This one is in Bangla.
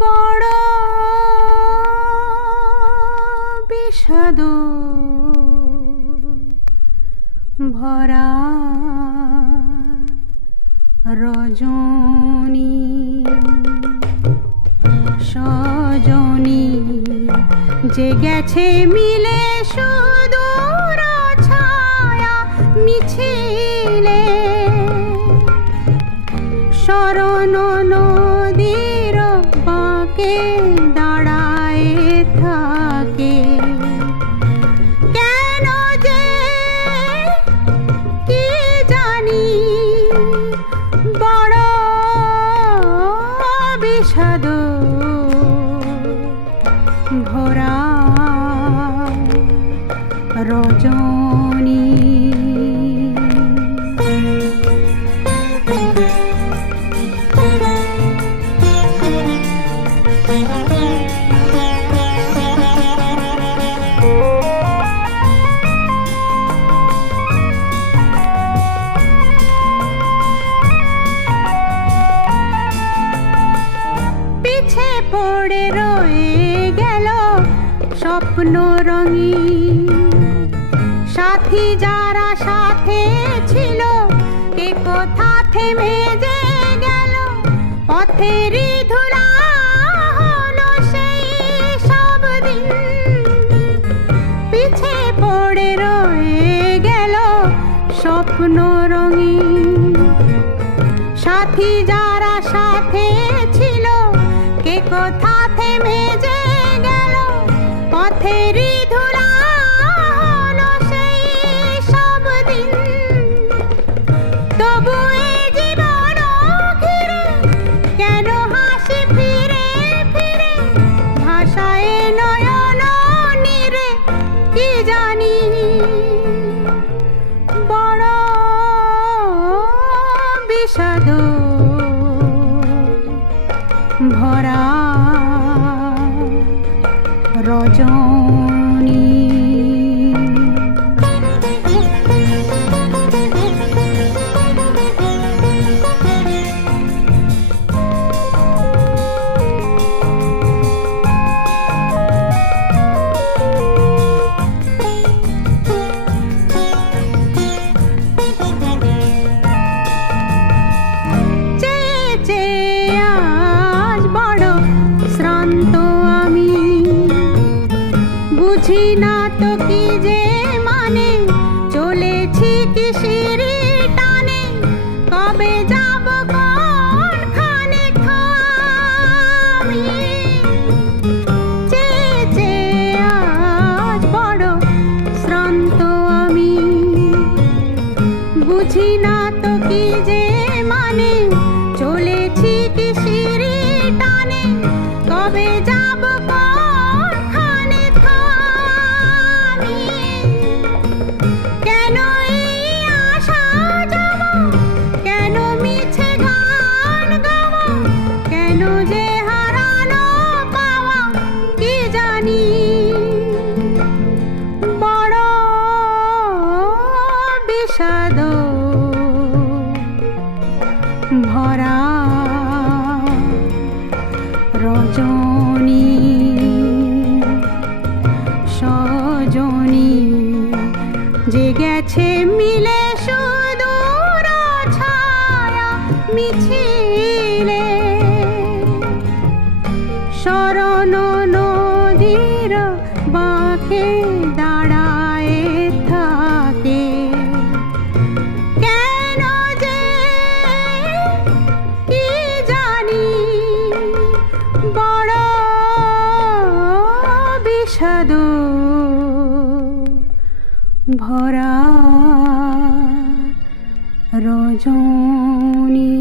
বড় বিষাদ ভরা রজনী সজনী যে গেছে মিলে সুদূর ছায়া মিছিলে শরণ নদীর বাঁকে দাঁড়ায় থাকে কেন যে কি জানি বড় বিষাদ ভরা রজনী পিছে পড়ে রয়ে গেল স্বপ্ন রঙিন সাথী যারা সাথে ছিল কে কোথা থেমে যে গেল পথেরই ধুলা হলো সেই সব দিন পিছে পড়ে রয়ে গেল স্বপ্ন রঙিন সাথী যারা সাথে ছিল কে কোথা থেমে যে গেল পথেরই ধুলা হলো সেই সব দিন তবু এ জীবন ঘিরে কেন হাসি ফিরে ফিরে ভাষায় নয়ন নীরে কি জানি বড় বিষাদ ভরা রজনী বুঝি না তো কি যে মানে চলেছি কিসের টানে কবে যাব কোনখানে আমি চেয়ে আজ বড় শ্রান্ত আমি বুঝি না তো কি যে মানে চলেছি কিসের টানে কবে যাব বিষাদ ভরা রজনী সজনী যে গেছে মিলে সুদূর ছায়া মিছিলে শরণ নদীর বাঁকে দাঁড়ায় থাকে কেন যে কি জানি বড় বিষাদ ভরা রজনী।